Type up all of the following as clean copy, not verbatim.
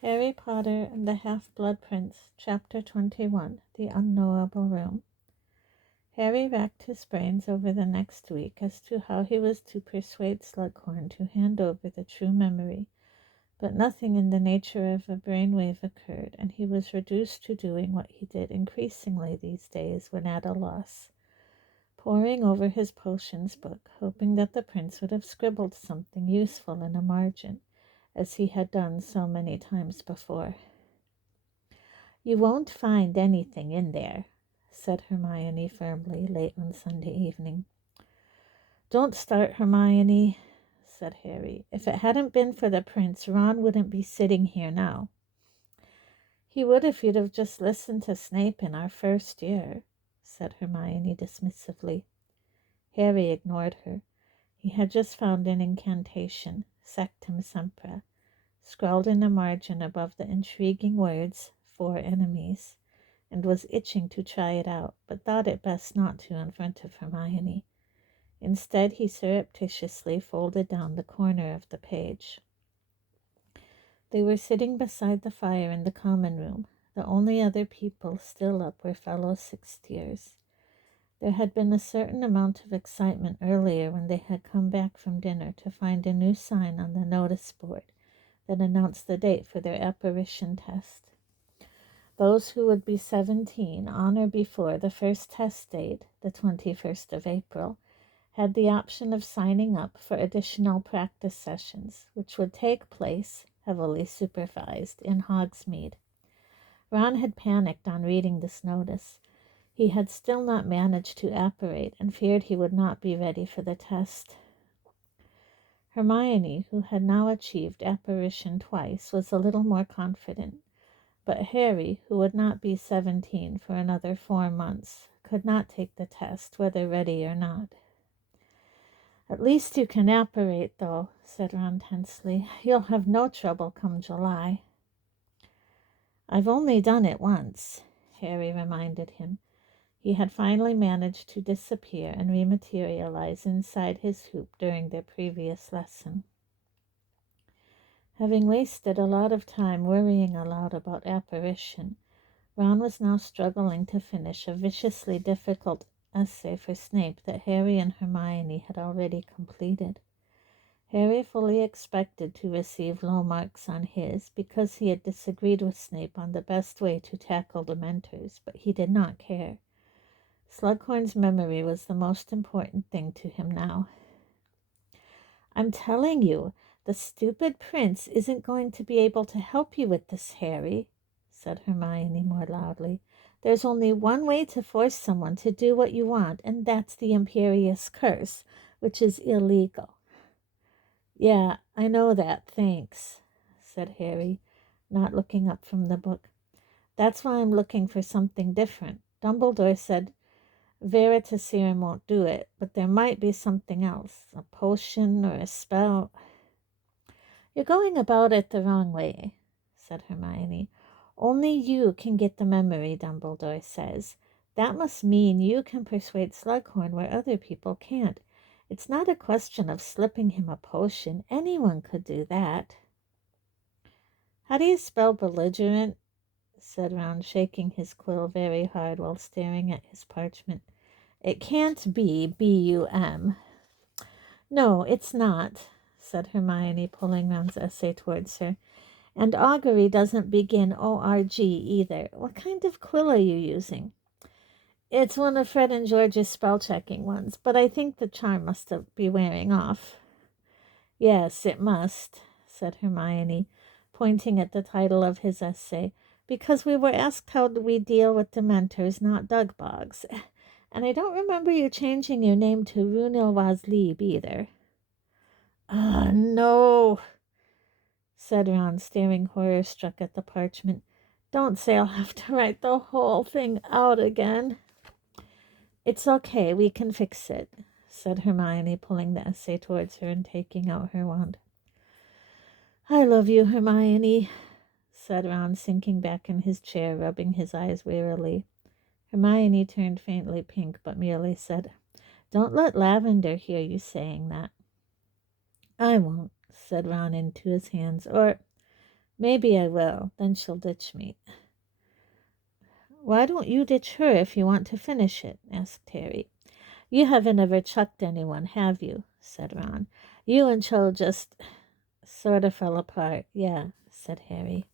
Harry Potter and the Half-Blood Prince, Chapter 21, The Unknowable Room. Harry racked his brains over the next week as to how he was to persuade Slughorn to hand over the true memory, but nothing in the nature of a brainwave occurred, and he was reduced to doing what he did increasingly these days when at a loss, poring over his potions book, hoping that the prince would have scribbled something useful in a margin, as he had done so many times before. "You won't find anything in there," said Hermione firmly late on Sunday evening. "Don't start, Hermione," said Harry. "If it hadn't been for the prince, Ron wouldn't be sitting here now." "He would if you'd have just listened to Snape in our first year," said Hermione dismissively. Harry ignored her. He had just found an incantation, Sectum Sempra, scrawled in a margin above the intriguing words, "For enemies," and was itching to try it out, but thought it best not to in front of Hermione. Instead, he surreptitiously folded down the corner of the page. They were sitting beside the fire in the common room. The only other people still up were fellow sixth-years. There had been a certain amount of excitement earlier when they had come back from dinner to find a new sign on the notice board that announced the date for their apparition test. Those who would be 17 on or before the first test date, the 21st of April, had the option of signing up for additional practice sessions, which would take place, heavily supervised, in Hogsmeade. Ron had panicked on reading this notice. He had still not managed to apparate and feared he would not be ready for the test. Hermione, who had now achieved apparition twice, was a little more confident, but Harry, who would not be 17 for another 4 months, could not take the test, whether ready or not. "At least you can apparate, though," said Ron tensely. "You'll have no trouble come July." "I've only done it once," Harry reminded him. He had finally managed to disappear and rematerialize inside his hoop during their previous lesson. Having wasted a lot of time worrying aloud about apparition, Ron was now struggling to finish a viciously difficult essay for Snape that Harry and Hermione had already completed. Harry fully expected to receive low marks on his because he had disagreed with Snape on the best way to tackle Dementors, but he did not care. Slughorn's memory was the most important thing to him now. "I'm telling you, the stupid prince isn't going to be able to help you with this, Harry," said Hermione more loudly. "There's only one way to force someone to do what you want, and that's the Imperious Curse, which is illegal." "Yeah, I know that, thanks," said Harry, not looking up from the book. "That's why I'm looking for something different. Dumbledore said Veritaserum won't do it, but there might be something else, a potion or a spell." "You're going about it the wrong way," said Hermione. "Only you can get the memory, Dumbledore says. That must mean you can persuade Slughorn where other people can't. It's not a question of slipping him a potion. Anyone could do that." "How do you spell belligerent?" said Ron, shaking his quill very hard while staring at his parchment. "It can't be B-U-M." "No, it's not," said Hermione, pulling Ron's essay towards her. "And augury doesn't begin O-R-G either. What kind of quill are you using?" "It's one of Fred and George's spell-checking ones, but I think the charm must be wearing off." "Yes, it must," said Hermione, pointing at the title of his essay, "because we were asked how we deal with Dementors, not Dugbogs. And I don't remember you changing your name to Runil Wazlieb either." "Ah, no," said Ron, staring horror-struck at the parchment. "Don't say I'll have to write the whole thing out again." "It's okay, we can fix it," said Hermione, pulling the essay towards her and taking out her wand. "I love you, Hermione," said Ron, sinking back in his chair, rubbing his eyes wearily. Hermione turned faintly pink, but merely said, "Don't let Lavender hear you saying that." "I won't," said Ron into his hands. Maybe I will, then she'll ditch me. Why don't you ditch her if you want to finish it? Asked Harry. You haven't ever chucked anyone, have you? Said Ron. You and Cho just sort of fell apart. Yeah, said Harry.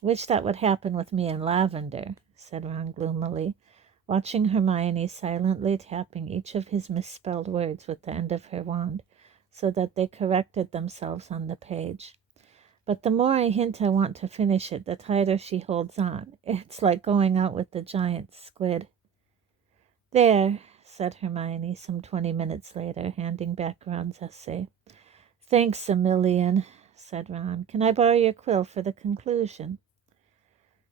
Wish that would happen with me and Lavender, said Ron gloomily, watching Hermione silently tapping each of his misspelled words with the end of her wand, so that they corrected themselves on the page. But the more I hint I want to finish it, the tighter she holds on. It's like going out with the giant squid. There, said Hermione some 20 minutes later, handing back Ron's essay. Thanks a million, said Ron. Can I borrow your quill for the conclusion?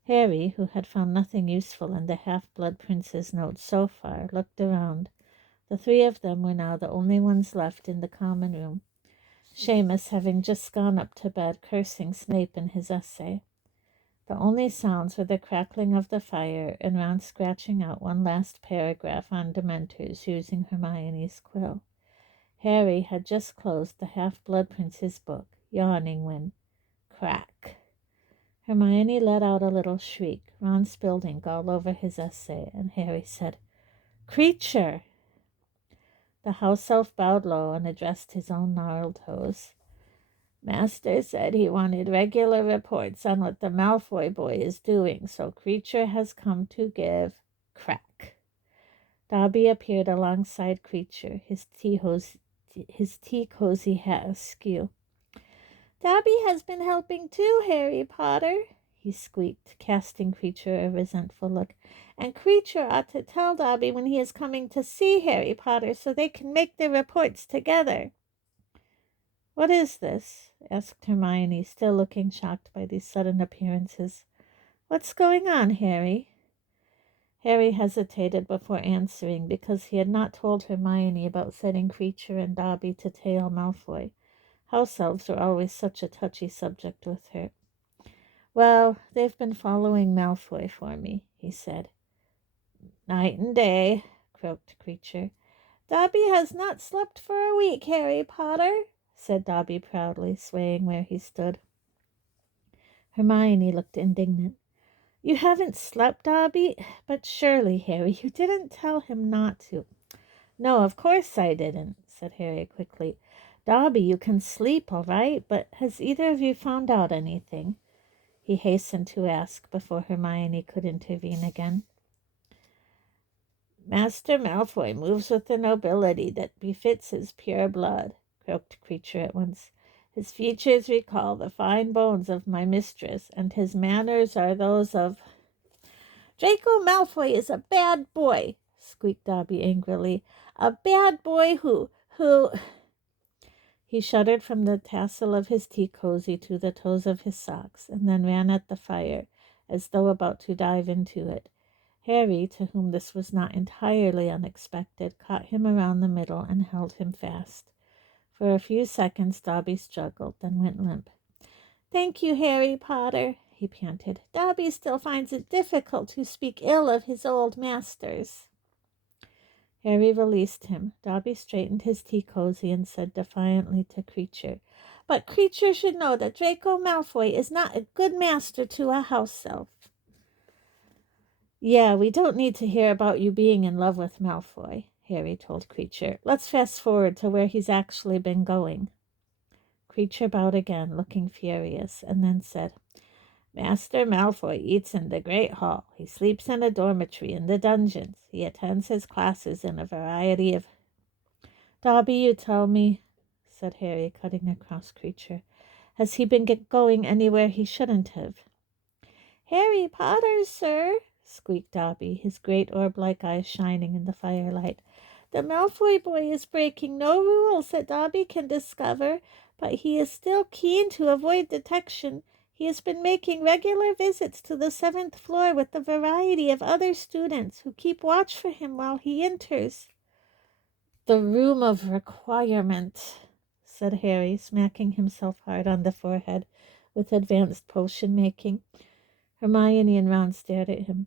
Harry, who had found nothing useful in the Half-Blood Prince's notes so far, looked around. The three of them were now the only ones left in the common room, Seamus having just gone up to bed cursing Snape in his essay. The only sounds were the crackling of the fire and Ron scratching out one last paragraph on Dementors using Hermione's quill. Harry had just closed the Half-Blood Prince's book, yawning when crack. Hermione let out a little shriek. Ron spilled ink all over his essay, and Harry said, Creature! The house elf bowed low and addressed his own gnarled toes. Master said he wanted regular reports on what the Malfoy boy is doing, so Creature has come to give crack. Dobby appeared alongside Creature, his tea cozy hat askew. Dobby has been helping too, Harry Potter, he squeaked, casting Creature a resentful look. And Creature ought to tell Dobby when he is coming to see Harry Potter so they can make their reports together. What is this? Asked Hermione, still looking shocked by these sudden appearances. What's going on, Harry? Harry hesitated before answering because he had not told Hermione about setting Creature and Dobby to tail Malfoy. House elves were always such a touchy subject with her. Well, they've been following Malfoy for me, he said. Night and day, croaked Creature. Dobby has not slept for a week, Harry Potter, said Dobby proudly, swaying where he stood. Hermione looked indignant. You haven't slept, Dobby? But surely, Harry, you didn't tell him not to. No, of course I didn't, said Harry quickly. Dobby, you can sleep, all right, but has either of you found out anything? He hastened to ask before Hermione could intervene again. Master Malfoy moves with the nobility that befits his pure blood, croaked Creature at once. His features recall the fine bones of my mistress, and his manners are those of... Draco Malfoy is a bad boy, squeaked Dobby angrily. A bad boy who... He shuddered from the tassel of his tea cozy to the toes of his socks, and then ran at the fire, as though about to dive into it. Harry, to whom this was not entirely unexpected, caught him around the middle and held him fast. For a few seconds Dobby struggled, then went limp. Thank you, Harry Potter, he panted. Dobby still finds it difficult to speak ill of his old masters. Harry released him. Dobby straightened his tea cozy and said defiantly to Creature, But Creature should know that Draco Malfoy is not a good master to a house elf. Yeah, we don't need to hear about you being in love with Malfoy, Harry told Creature. Let's fast forward to where he's actually been going. Creature bowed again, looking furious, and then said, Master Malfoy eats in the Great Hall. He sleeps in a dormitory in the dungeons. He attends his classes in a variety of... Dobby, you tell me, said Harry, cutting across Creature. Has he been going anywhere he shouldn't have? Harry Potter, sir, squeaked Dobby, his great orb-like eyes shining in the firelight. The Malfoy boy is breaking no rules that Dobby can discover, but he is still keen to avoid detection. He has been making regular visits to the 7th floor with a variety of other students who keep watch for him while he enters. The room of requirement, said Harry, smacking himself hard on the forehead with advanced potion-making. Hermione and Ron stared at him.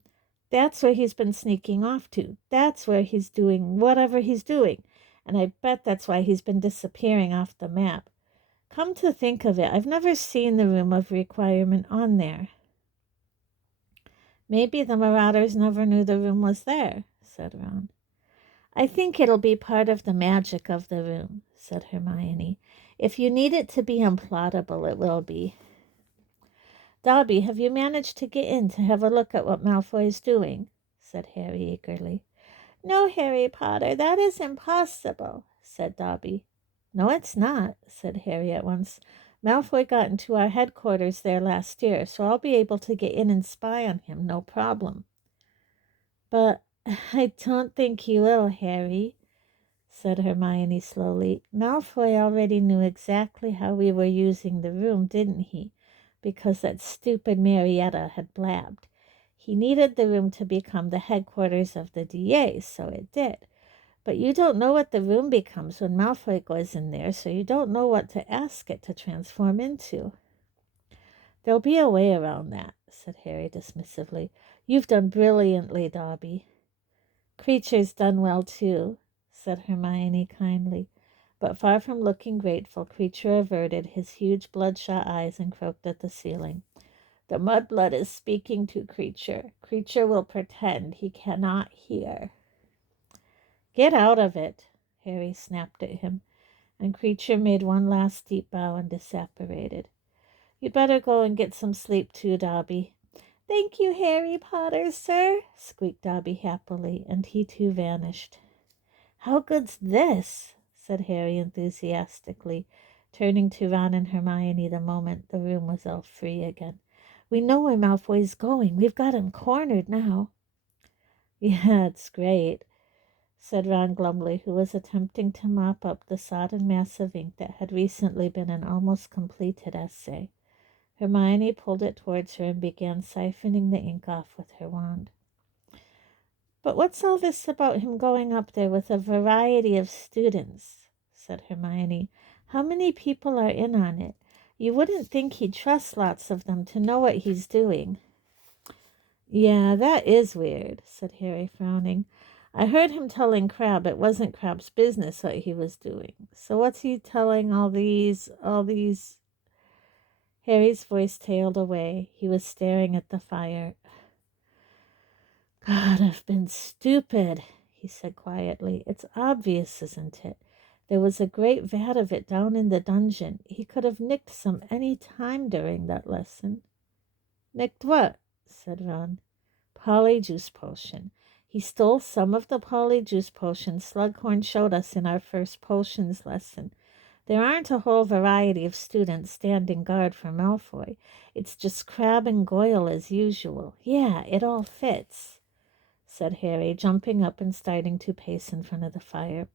That's where he's been sneaking off to. That's where he's doing whatever he's doing. And I bet that's why he's been disappearing off the map. Come to think of it, I've never seen the room of requirement on there. Maybe the marauders never knew the room was there, said Ron. I think it'll be part of the magic of the room, said Hermione. If you need it to be unplottable, it will be. Dobby, have you managed to get in to have a look at what Malfoy's doing? Said Harry eagerly. No, Harry Potter, that is impossible, said Dobby. No, it's not, said Harry at once. Malfoy got into our headquarters there last year, so I'll be able to get in and spy on him, no problem. But I don't think he will, Harry, said Hermione slowly. Malfoy already knew exactly how we were using the room, didn't he? Because that stupid Marietta had blabbed. He needed the room to become the headquarters of the DA, so it did. But you don't know what the room becomes when Malfoy goes in there, so you don't know what to ask it to transform into. There'll be a way around that, said Harry dismissively. You've done brilliantly, Dobby. Creature's done well, too, said Hermione kindly. But far from looking grateful, Creature averted his huge bloodshot eyes and croaked at the ceiling. The mudblood is speaking to Creature. Creature will pretend he cannot hear. Get out of it, Harry snapped at him, and Creature made one last deep bow and disapparated. You'd better go and get some sleep too, Dobby. Thank you, Harry Potter, sir, squeaked Dobby happily, and he too vanished. How good's this? Said Harry enthusiastically, turning to Ron and Hermione the moment the room was all free again. We know where Malfoy's going. We've got him cornered now. Yeah, it's great, said Ron glumly, who was attempting to mop up the sodden mass of ink that had recently been an almost completed essay. Hermione pulled it towards her and began siphoning the ink off with her wand. But what's all this about him going up there with a variety of students? Said Hermione. How many people are in on it? You wouldn't think he'd trust lots of them to know what he's doing. Yeah, that is weird, said Harry, frowning. I heard him telling Crabbe it wasn't Crabbe's business what he was doing. So what's he telling all these... Harry's voice tailed away. He was staring at the fire. God, I've been stupid, he said quietly. It's obvious, isn't it? There was a great vat of it down in the dungeon. He could have nicked some any time during that lesson. Nicked what? Said Ron. Polyjuice potion. He stole some of the polyjuice potion Slughorn showed us in our first potions lesson. There aren't a whole variety of students standing guard for Malfoy. It's just Crabbe and Goyle as usual. Yeah, it all fits, said Harry, jumping up and starting to pace in front of the fire.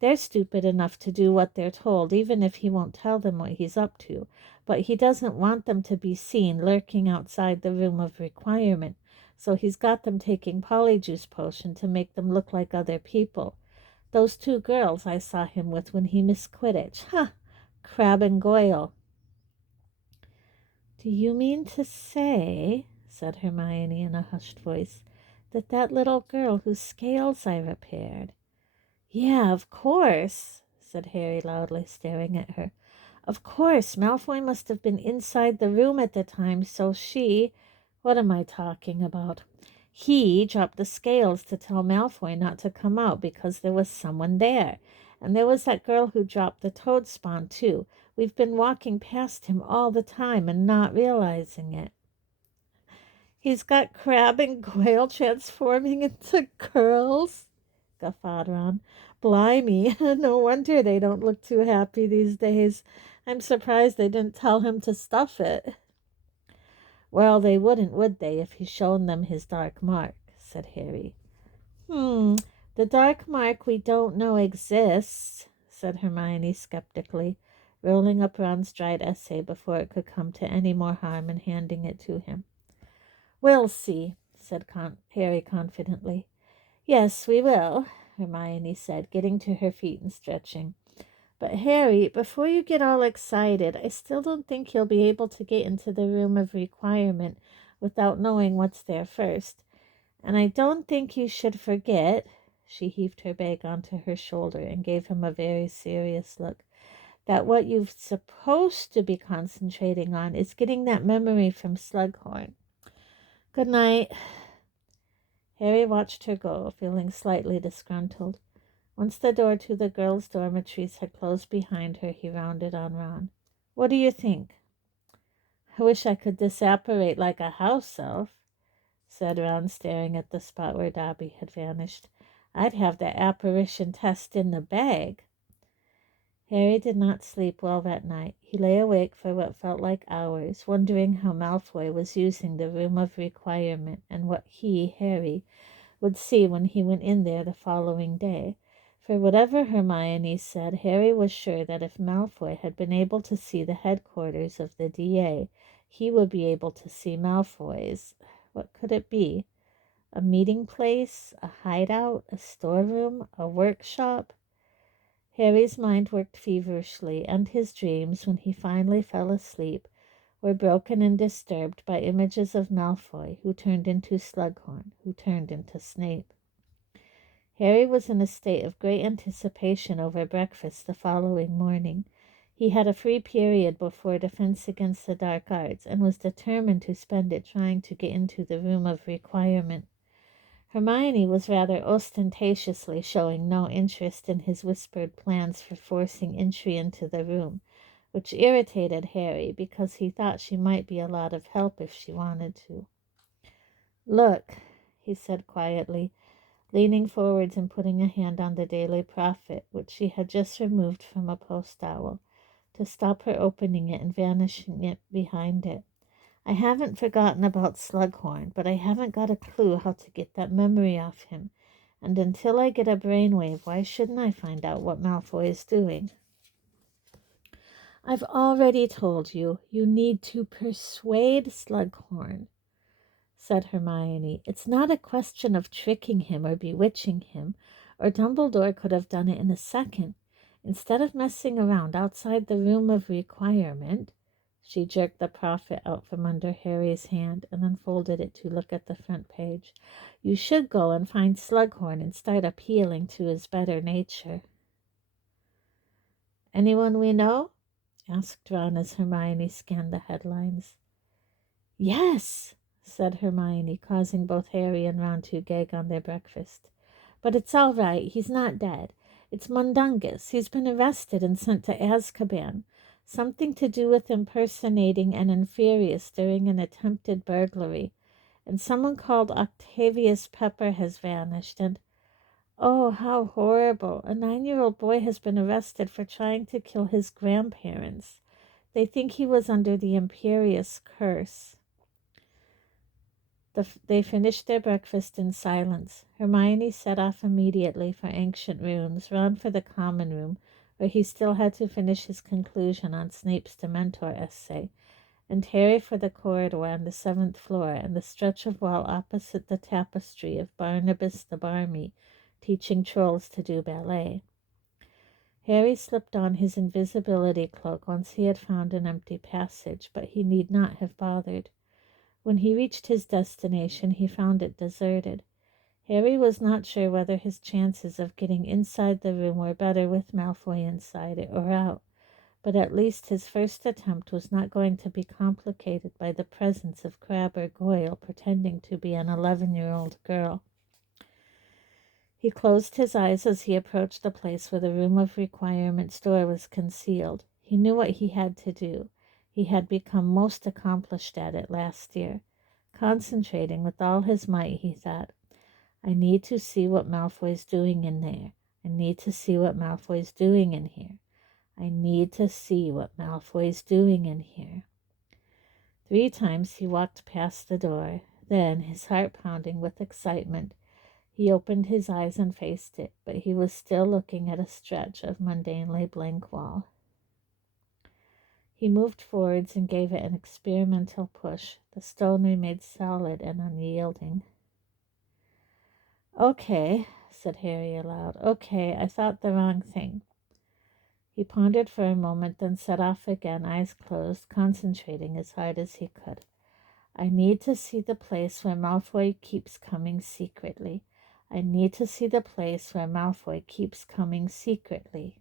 They're stupid enough to do what they're told, even if he won't tell them what he's up to. But he doesn't want them to be seen lurking outside the room of requirement, so he's got them taking polyjuice potion to make them look like other people. Those two girls I saw him with when he missed Quidditch. Ha! Crabbe and Goyle. Do you mean to say, said Hermione in a hushed voice, that little girl whose scales I repaired? Yeah, of course, said Harry loudly, staring at her. Of course, Malfoy must have been inside the room at the time, so she... What am I talking about? He dropped the scales to tell Malfoy not to come out because there was someone there. And there was that girl who dropped the toad spawn, too. We've been walking past him all the time and not realizing it. He's got Crabbe and Goyle transforming into girls, guffawed Ron. Blimey, no wonder they don't look too happy these days. I'm surprised they didn't tell him to stuff it. Well, they wouldn't, would they, if he'd shown them his dark mark, said Harry. The dark mark we don't know exists, said Hermione skeptically, rolling up Ron's dried essay before it could come to any more harm and handing it to him. We'll see, said Harry confidently. Yes, we will, Hermione said, getting to her feet and stretching. But Harry, before you get all excited, I still don't think you'll be able to get into the room of requirement without knowing what's there first. And I don't think you should forget, she heaved her bag onto her shoulder and gave him a very serious look, that what you're supposed to be concentrating on is getting that memory from Slughorn. Good night. Harry watched her go, feeling slightly disgruntled. Once the door to the girls' dormitories had closed behind her, he rounded on Ron. What do you think? I wish I could disapparate like a house elf, said Ron, staring at the spot where Dobby had vanished. I'd have the apparition test in the bag. Harry did not sleep well that night. He lay awake for what felt like hours, wondering how Malfoy was using the Room of Requirement and what he, Harry, would see when he went in there the following day. For whatever Hermione said, Harry was sure that if Malfoy had been able to see the headquarters of the DA, he would be able to see Malfoy's. What could it be? A meeting place? A hideout? A storeroom? A workshop? Harry's mind worked feverishly, and his dreams, when he finally fell asleep, were broken and disturbed by images of Malfoy, who turned into Slughorn, who turned into Snape. Harry was in a state of great anticipation over breakfast the following morning. He had a free period before Defense Against the Dark Arts, and was determined to spend it trying to get into the Room of Requirement. Hermione was rather ostentatiously showing no interest in his whispered plans for forcing entry into the room, which irritated Harry because he thought she might be a lot of help if she wanted to. Look, he said quietly, leaning forwards and putting a hand on the Daily Prophet, which she had just removed from a post owl, to stop her opening it and vanishing it behind it. I haven't forgotten about Slughorn, but I haven't got a clue how to get that memory off him. And until I get a brainwave, why shouldn't I find out what Malfoy is doing? I've already told you, you need to persuade Slughorn, said Hermione. It's not a question of tricking him or bewitching him, or Dumbledore could have done it in a second. Instead of messing around outside the Room of Requirement, she jerked the Prophet out from under Harry's hand and unfolded it to look at the front page. You should go and find Slughorn and start appealing to his better nature. Anyone we know? Asked Ron as Hermione scanned the headlines. Yes, said Hermione, causing both Harry and Ron to gag on their breakfast. But it's all right. He's not dead. It's Mundungus. He's been arrested and sent to Azkaban. Something to do with impersonating an Inferius during an attempted burglary. And someone called Octavius Pepper has vanished. And, oh, how horrible. A 9-year-old boy has been arrested for trying to kill his grandparents. They think he was under the Imperius curse. They finished their breakfast in silence. Hermione set off immediately for Ancient Rooms, Ron for the Common Room, where he still had to finish his conclusion on Snape's Dementor essay, and Harry for the corridor on the 7th floor and the stretch of wall opposite the tapestry of Barnabas the Barmy, teaching trolls to do ballet. Harry slipped on his invisibility cloak once he had found an empty passage, but he need not have bothered. When he reached his destination, he found it deserted. Harry was not sure whether his chances of getting inside the room were better with Malfoy inside it or out, but at least his first attempt was not going to be complicated by the presence of Crabbe or Goyle pretending to be an 11-year-old girl. He closed his eyes as he approached the place where the Room of Requirement's door was concealed. He knew what he had to do. He had become most accomplished at it last year. Concentrating with all his might, he thought, I need to see what Malfoy's doing in there. I need to see what Malfoy's doing in here. I need to see what Malfoy's doing in here. 3 times he walked past the door. Then, his heart pounding with excitement, he opened his eyes and faced it, but he was still looking at a stretch of mundanely blank wall. He moved forwards and gave it an experimental push. The stone remained solid and unyielding. Okay, said Harry aloud. Okay, I thought the wrong thing. He pondered for a moment, then set off again, eyes closed, concentrating as hard as he could. I need to see the place where Malfoy keeps coming secretly. I need to see the place where Malfoy keeps coming secretly.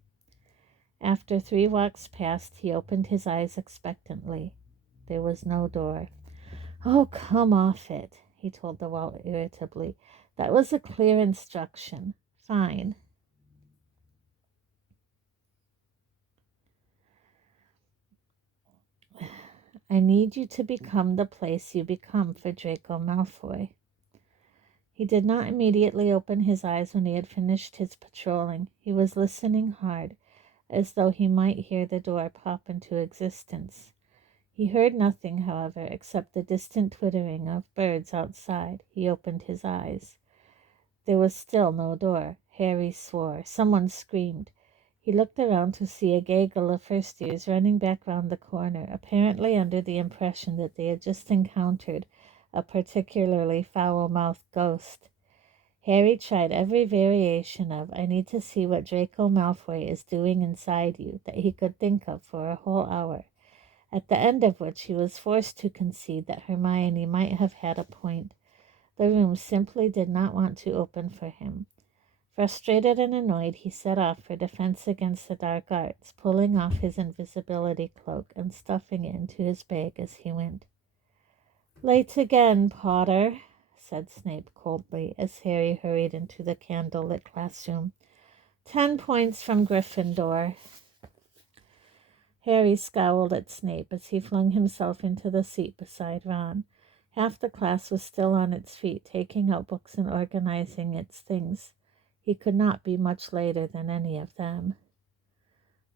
After 3 walks passed, he opened his eyes expectantly. There was no door. "Oh, come off it," he told the wall irritably. "That was a clear instruction. Fine." "I need you to become the place you become for Draco Malfoy." He did not immediately open his eyes when he had finished his patrolling. He was listening hard, as though he might hear the door pop into existence. He heard nothing, however, except the distant twittering of birds outside. He opened his eyes. There was still no door. Harry swore. Someone screamed. He looked around to see a gaggle of first years running back round the corner, apparently under the impression that they had just encountered a particularly foul-mouthed ghost. Harry tried every variation of "I need to see what Draco Malfoy is doing inside you" that he could think of for a whole hour, at the end of which he was forced to concede that Hermione might have had a point. The room simply did not want to open for him. Frustrated and annoyed, he set off for Defense Against the Dark Arts, pulling off his invisibility cloak and stuffing it into his bag as he went. "Late again, Potter," said Snape coldly, as Harry hurried into the candle-lit classroom. 10 points from Gryffindor." Harry scowled at Snape as he flung himself into the seat beside Ron. Half the class was still on its feet, taking out books and organizing its things. He could not be much later than any of them.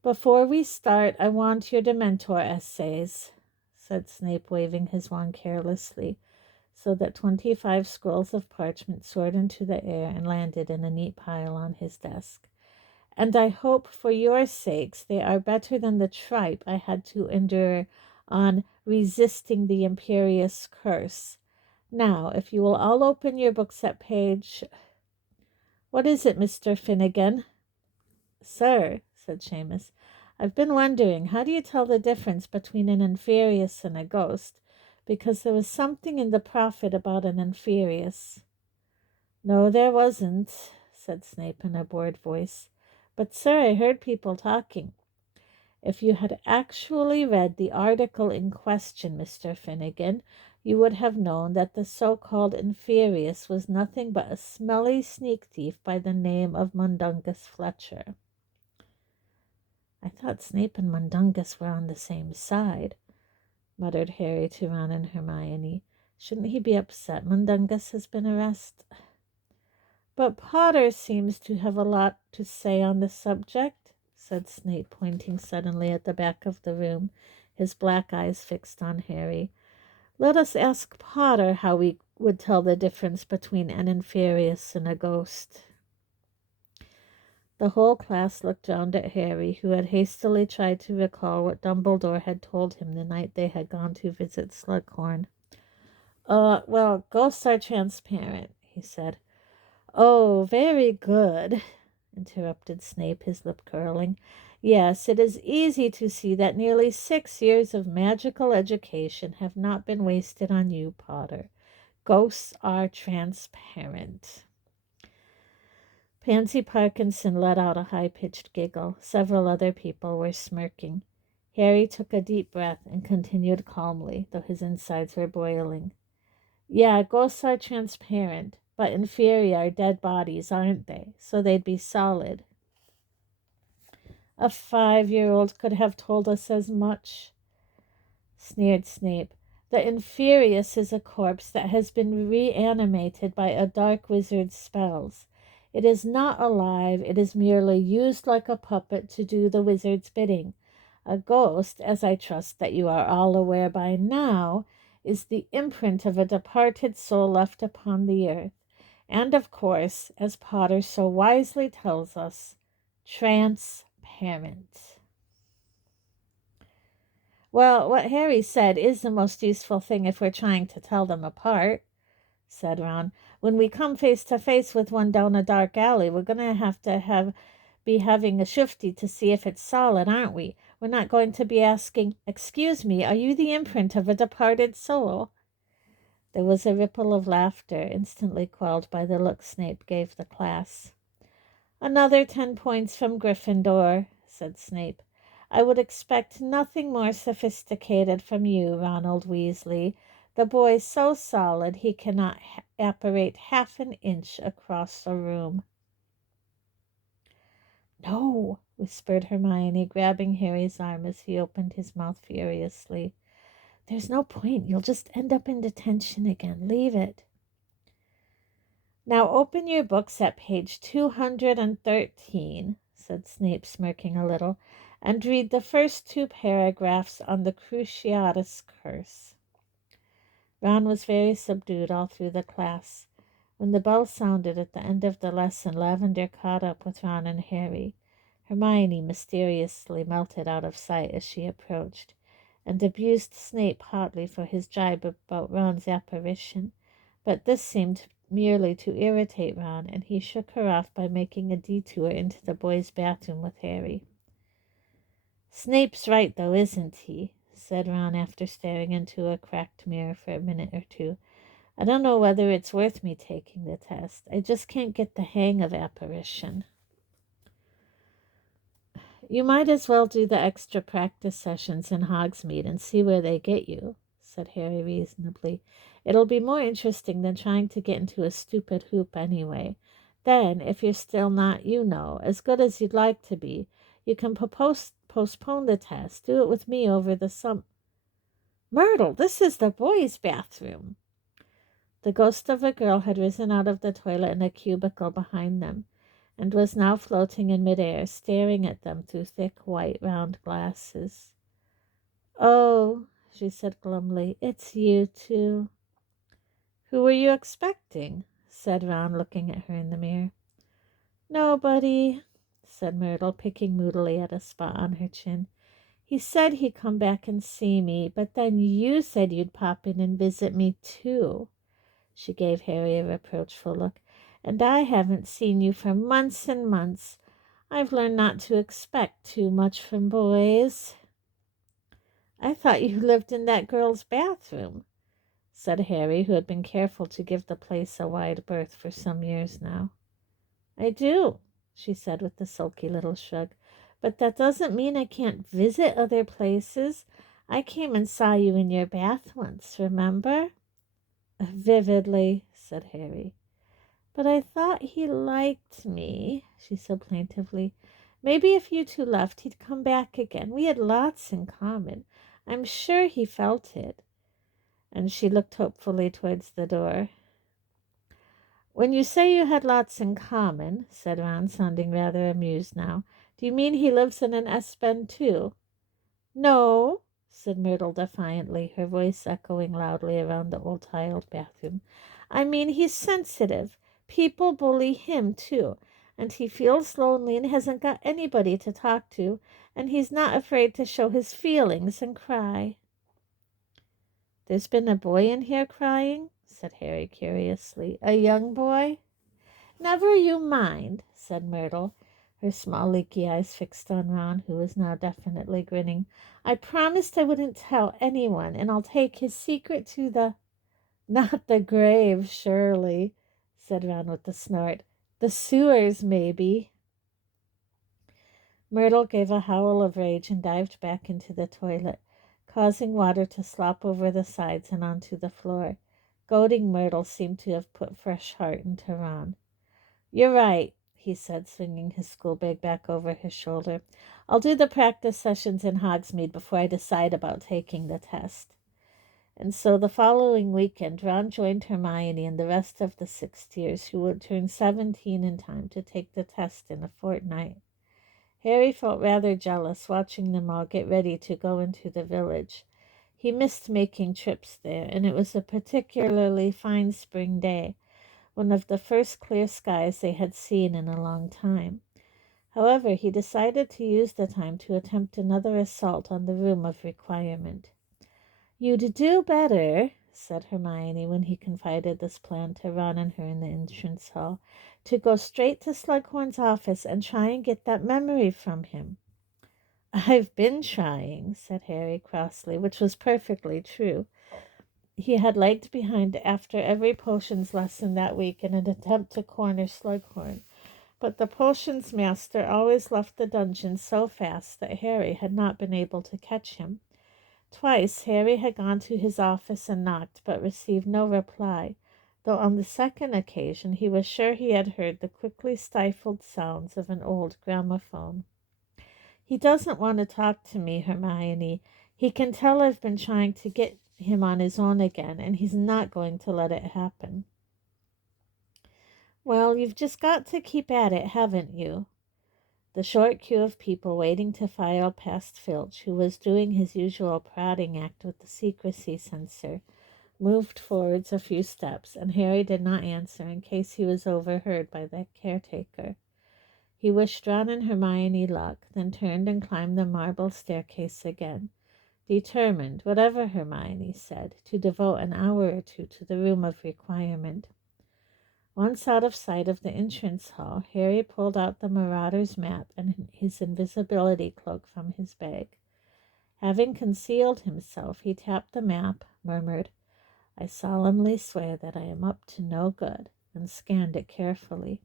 "Before we start, I want your Dementor essays," said Snape, waving his wand carelessly, so that 25 scrolls of parchment soared into the air and landed in a neat pile on his desk. "And I hope, for your sakes, they are better than the tripe I had to endure on resisting the Imperious Curse. Now, if you will all open your books at page— What is it, Mr. Finnegan?" "Sir," said Seamus, "I've been wondering, how do you tell the difference between an Inferius and a ghost? Because there was something in the Prophet about an Inferius." "No, there wasn't," said Snape in a bored voice. "But, sir, I heard people talking." "If you had actually read the article in question, Mr. Finnegan, you would have known that the so-called Inferius was nothing but a smelly sneak thief by the name of Mundungus Fletcher." "I thought Snape and Mundungus were on the same side," muttered Harry to Ron and Hermione. "Shouldn't he be upset Mundungus has been arrested?" "But Potter seems to have a lot to say on the subject," said Snape, pointing suddenly at the back of the room, his black eyes fixed on Harry. "Let us ask Potter how we would tell the difference between an Inferius and a ghost." The whole class looked round at Harry, who had hastily tried to recall what Dumbledore had told him the night they had gone to visit Slughorn. Well, ghosts are transparent," he said. "Oh, very good," interrupted Snape, his lip curling. "Yes, it is easy to see that nearly 6 years of magical education have not been wasted on you, Potter. Ghosts are transparent." Pansy Parkinson let out a high-pitched giggle. Several other people were smirking. Harry took a deep breath and continued calmly, though his insides were boiling. "Yeah, ghosts are transparent, but inferior are dead bodies, aren't they? So they'd be solid." "A 5-year-old could have told us as much," sneered Snape. "The Inferius is a corpse that has been reanimated by a dark wizard's spells. It is not alive, it is merely used like a puppet to do the wizard's bidding. A ghost, as I trust that you are all aware by now, is the imprint of a departed soul left upon the earth, and of course, as Potter so wisely tells us, transparent." "Well, what Harry said is the most useful thing if we're trying to tell them apart," said Ron. "When we come face to face with one down a dark alley, we're going to be having a shifty to see if it's solid, aren't we? We're not going to be asking, 'Excuse me, are you the imprint of a departed soul?'" There was a ripple of laughter, instantly quelled by the look Snape gave the class. "Another 10 points from Gryffindor," said Snape. "I would expect nothing more sophisticated from you, Ronald Weasley. The boy's so solid he cannot apparate half an inch across a room." "No," whispered Hermione, grabbing Harry's arm as he opened his mouth furiously. "There's no point. You'll just end up in detention again. Leave it." "Now open your books at page 213, said Snape, smirking a little, "and read the first 2 paragraphs on the Cruciatus Curse." Ron was very subdued all through the class. When the bell sounded at the end of the lesson, Lavender caught up with Ron and Harry. Hermione mysteriously melted out of sight as she approached, and abused Snape hotly for his jibe about Ron's apparition. But this seemed merely to irritate Ron, and he shook her off by making a detour into the boys' bathroom with Harry. "Snape's right, though, isn't he?" said Ron after staring into a cracked mirror for a minute or two. "I don't know whether it's worth me taking the test. I just can't get the hang of apparition." "You might as well do the extra practice sessions in Hogsmeade and see where they get you," said Harry reasonably. "It'll be more interesting than trying to get into a stupid hoop anyway. Then, if you're still not, as good as you'd like to be, you can postpone the test. Do it with me over the Myrtle, this is the boys' bathroom." The ghost of a girl had risen out of the toilet in a cubicle behind them, and was now floating in midair, staring at them through thick, white, round glasses. "Oh," she said glumly, "it's you too." "Who were you expecting?" said Ron, looking at her in the mirror. "Nobody," said Myrtle, picking moodily at a spot on her chin. "He said he'd come back and see me, but then you said you'd pop in and visit me too." She gave Harry a reproachful look. "And I haven't seen you for months and months. I've learned not to expect too much from boys." "I thought you lived in that girl's bathroom," said Harry, who had been careful to give the place a wide berth for some years now. "I do," she said with a sulky little shrug. "But that doesn't mean I can't visit other places. I came and saw you in your bath once, remember?" "Vividly," said Harry. "But I thought he liked me," she said plaintively. "Maybe if you two left, he'd come back again. We had lots in common. I'm sure he felt it." And she looked hopefully towards the door. "When you say you had lots in common," said Ron, sounding rather amused now, "do you mean he lives in an S-Bend too?" "No," said Myrtle defiantly, her voice echoing loudly around the old tiled bathroom. "I mean he's sensitive. People bully him too, and he feels lonely and hasn't got anybody to talk to, and he's not afraid to show his feelings and cry." "There's been a boy in here crying?" said Harry curiously. "A young boy?" "Never you mind," said Myrtle, her small leaky eyes fixed on Ron, who was now definitely grinning. "I promised I wouldn't tell anyone, and I'll take his secret to the—" "Not the grave, surely," said Ron with a snort. "The sewers, maybe." Myrtle gave a howl of rage and dived back into the toilet, causing water to slop over the sides and onto the floor. Goading Myrtle seemed to have put fresh heart into Ron. "You're right," he said, swinging his school bag back over his shoulder. "I'll do the practice sessions in Hogsmeade before I decide about taking the test." And so the following weekend, Ron joined Hermione and the rest of the sixth years, who would turn 17 in time to take the test in a fortnight. Harry felt rather jealous watching them all get ready to go into the village. He missed making trips there, and it was a particularly fine spring day, one of the first clear skies they had seen in a long time. However, he decided to use the time to attempt another assault on the room of requirement. "You'd do better," said Hermione when he confided this plan to Ron and her in the entrance hall, "to go straight to Slughorn's office and try and get that memory from him." "I've been trying," said Harry crossly, which was perfectly true. He had lagged behind after every potions lesson that week in an attempt to corner Slughorn, But the potions master always left the dungeon so fast that Harry had not been able to catch him. Twice Harry had gone to his office and knocked, but received no reply, though on the second occasion he was sure he had heard the quickly stifled sounds of an old gramophone. "He doesn't want to talk to me, Hermione. He can tell I've been trying to get him on his own again, and he's not going to let it happen." "Well, you've just got to keep at it, haven't you?" The short queue of people waiting to file past Filch, who was doing his usual prodding act with the secrecy censor, moved forwards a few steps, and Harry did not answer in case he was overheard by the caretaker. He wished Ron and Hermione luck, then turned and climbed the marble staircase again, determined, whatever Hermione said, to devote an hour or two to the room of requirement. Once out of sight of the entrance hall, Harry pulled out the Marauder's map and his invisibility cloak from his bag. Having concealed himself, he tapped the map, murmured, "I solemnly swear that I am up to no good," and scanned it carefully.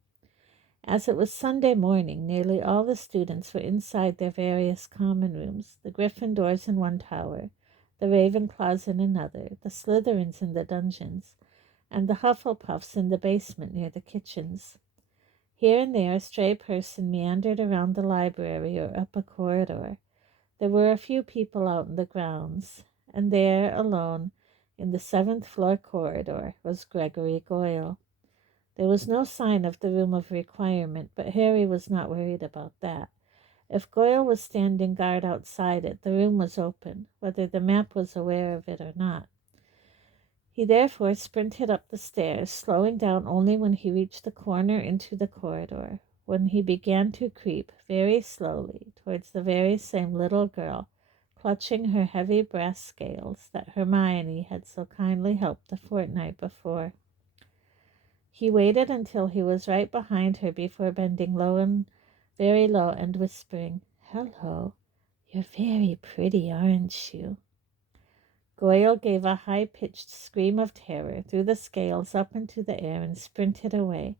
As it was Sunday morning, nearly all the students were inside their various common rooms, the Gryffindors in one tower, the Ravenclaws in another, the Slytherins in the dungeons, and the Hufflepuffs in the basement near the kitchens. Here and there a stray person meandered around the library or up a corridor. There were a few people out in the grounds, and there, alone, in the 7th-floor corridor, was Gregory Goyle. There was no sign of the room of requirement, but Harry was not worried about that. If Goyle was standing guard outside it, the room was open, whether the map was aware of it or not. He therefore sprinted up the stairs, slowing down only when he reached the corner into the corridor, when he began to creep very slowly towards the very same little girl, clutching her heavy brass scales that Hermione had so kindly helped a fortnight before. He waited until he was right behind her before bending very low and whispering, "Hello, you're very pretty, aren't you?" Goyle gave a high-pitched scream of terror, threw the scales up into the air, and sprinted away,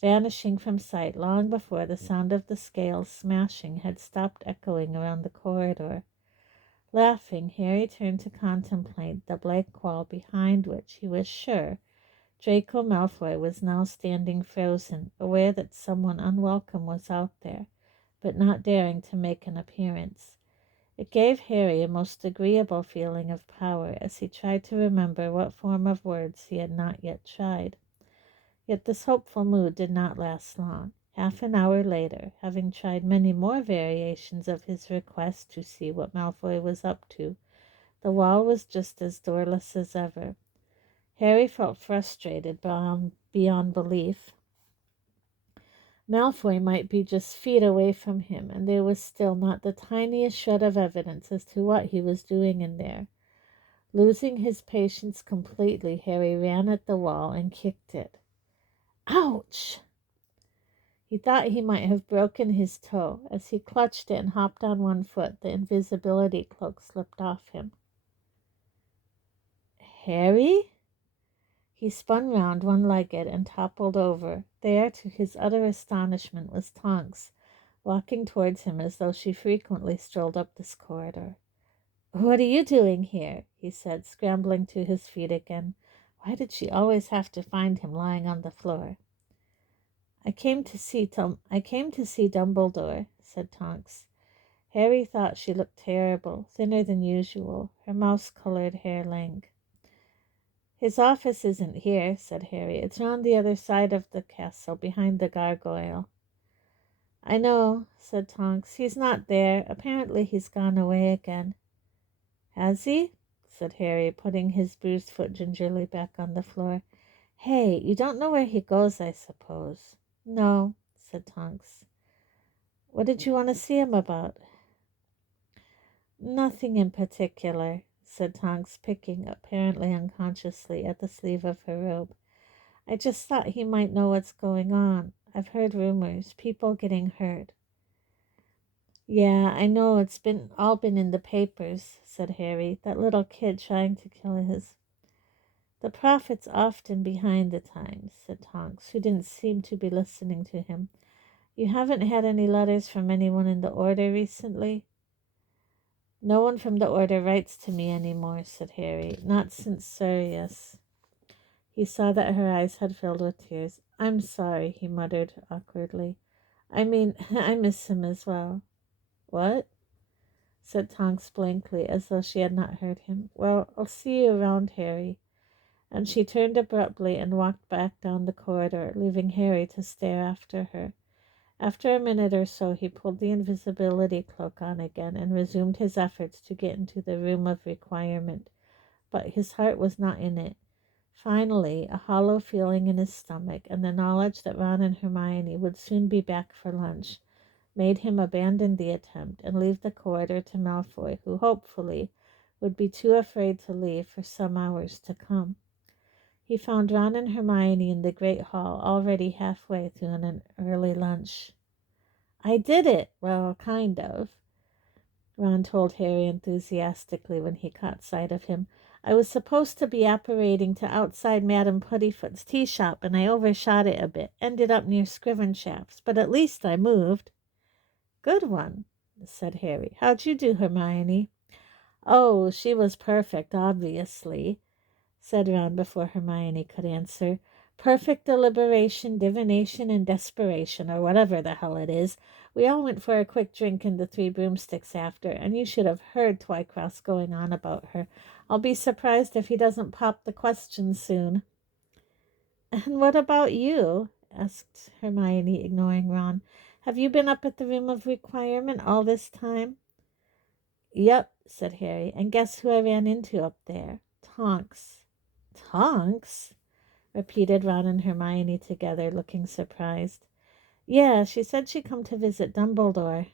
vanishing from sight long before the sound of the scales smashing had stopped echoing around the corridor. Laughing, Harry turned to contemplate the blank wall behind which, he was sure, Draco Malfoy was now standing frozen, aware that someone unwelcome was out there, but not daring to make an appearance. It gave Harry a most agreeable feeling of power as he tried to remember what form of words he had not yet tried. Yet this hopeful mood did not last long. Half an hour later, having tried many more variations of his request to see what Malfoy was up to, the wall was just as doorless as ever. Harry felt frustrated beyond belief. Malfoy might be just feet away from him, and there was still not the tiniest shred of evidence as to what he was doing in there. Losing his patience completely, Harry ran at the wall and kicked it. Ouch! He thought he might have broken his toe. As he clutched it and hopped on one foot, the invisibility cloak slipped off him. "Harry?" He spun round one-legged and toppled over. There, to his utter astonishment, was Tonks, walking towards him as though she frequently strolled up this corridor. "What are you doing here?" he said, scrambling to his feet again. Why did she always have to find him lying on the floor? I came to see Dumbledore," said Tonks. Harry thought she looked terrible, thinner than usual, her mouse-colored hair lank. "His office isn't here," said Harry. "It's round the other side of the castle, behind the gargoyle." "I know," said Tonks. "He's not there. Apparently he's gone away again." "Has he?" said Harry, putting his bruised foot gingerly back on the floor. "Hey, you don't know where he goes, I suppose?" "No," said Tonks. "What did you want to see him about?" "Nothing in particular," said Tonks, picking, apparently unconsciously, at the sleeve of her robe. "I just thought he might know what's going on. I've heard rumors, people getting hurt." "Yeah, I know, it's all been in the papers," said Harry. "That little kid trying to kill his—" "The prophet's often behind the times," said Tonks, who didn't seem to be listening to him. You haven't had any letters from anyone in the order recently? No one from the order writes to me anymore, said Harry. Not since Sirius. He saw that her eyes had filled with tears. I'm sorry, he muttered awkwardly. I mean, I miss him as well. What? Said Tonks blankly, as though she had not heard him. Well, I'll see you around, Harry. And she turned abruptly and walked back down the corridor, leaving Harry to stare after her. After a minute or so, he pulled the invisibility cloak on again and resumed his efforts to get into the room of requirement, but his heart was not in it. Finally, a hollow feeling in his stomach and the knowledge that Ron and Hermione would soon be back for lunch made him abandon the attempt and leave the corridor to Malfoy, who hopefully would be too afraid to leave for some hours to come. He found Ron and Hermione in the great hall, already halfway through an early lunch. I did it! Well, kind of, Ron told Harry enthusiastically when he caught sight of him. I was supposed to be apparating to outside Madame Puttyfoot's tea shop, and I overshot it a bit. Ended up near Scrivenshaft's, but at least I moved. Good one, said Harry. How'd you do, Hermione? Oh, she was perfect, obviously, said Ron before Hermione could answer. Perfect deliberation, divination, and desperation, or whatever the hell it is. We all went for a quick drink in the Three Broomsticks after, and you should have heard Twycross going on about her. I'll be surprised if he doesn't pop the question soon. And what about you? Asked Hermione, ignoring Ron. Have you been up at the Room of Requirement all this time? Yep, said Harry, and guess who I ran into up there? Tonks. Tonks? Repeated Ron and Hermione together, looking surprised. Yeah, she said she'd come to visit Dumbledore.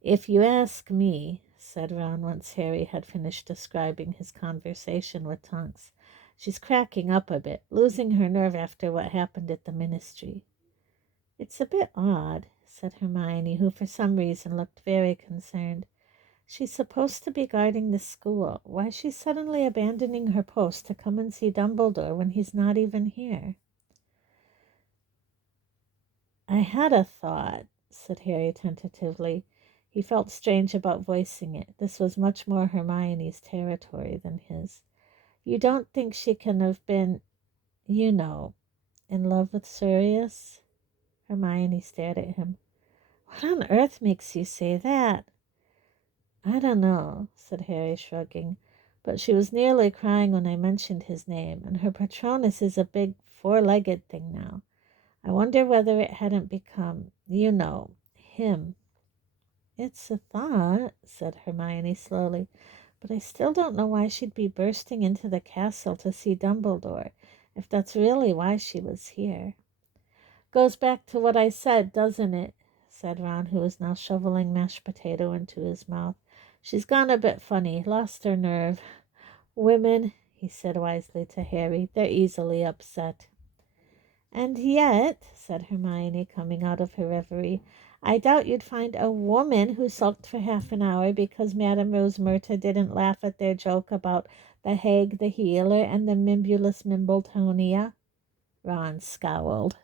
If you ask me, said Ron once Harry had finished describing his conversation with Tonks, she's cracking up a bit, losing her nerve after what happened at the Ministry. It's a bit odd, said Hermione, who for some reason looked very concerned. She's supposed to be guarding the school. Why is she suddenly abandoning her post to come and see Dumbledore when he's not even here? I had a thought, said Harry tentatively. He felt strange about voicing it. This was much more Hermione's territory than his. You don't think she can have been, you know, in love with Sirius? Hermione stared at him. What on earth makes you say that? I don't know, said Harry, shrugging, but she was nearly crying when I mentioned his name, and her Patronus is a big four-legged thing now. I wonder whether it hadn't become, you know, him. It's a thought, said Hermione slowly, but I still don't know why she'd be bursting into the castle to see Dumbledore, if that's really why she was here. Goes back to what I said, doesn't it? Said Ron, who was now shoveling mashed potato into his mouth. She's gone a bit funny, lost her nerve. Women, he said wisely to Harry, they're easily upset. And yet, said Hermione, coming out of her reverie, I doubt you'd find a woman who sulked for half an hour because Madame Rosemerta didn't laugh at their joke about the hag, the healer, and the Mimbulus Mimbletonia. Ron scowled.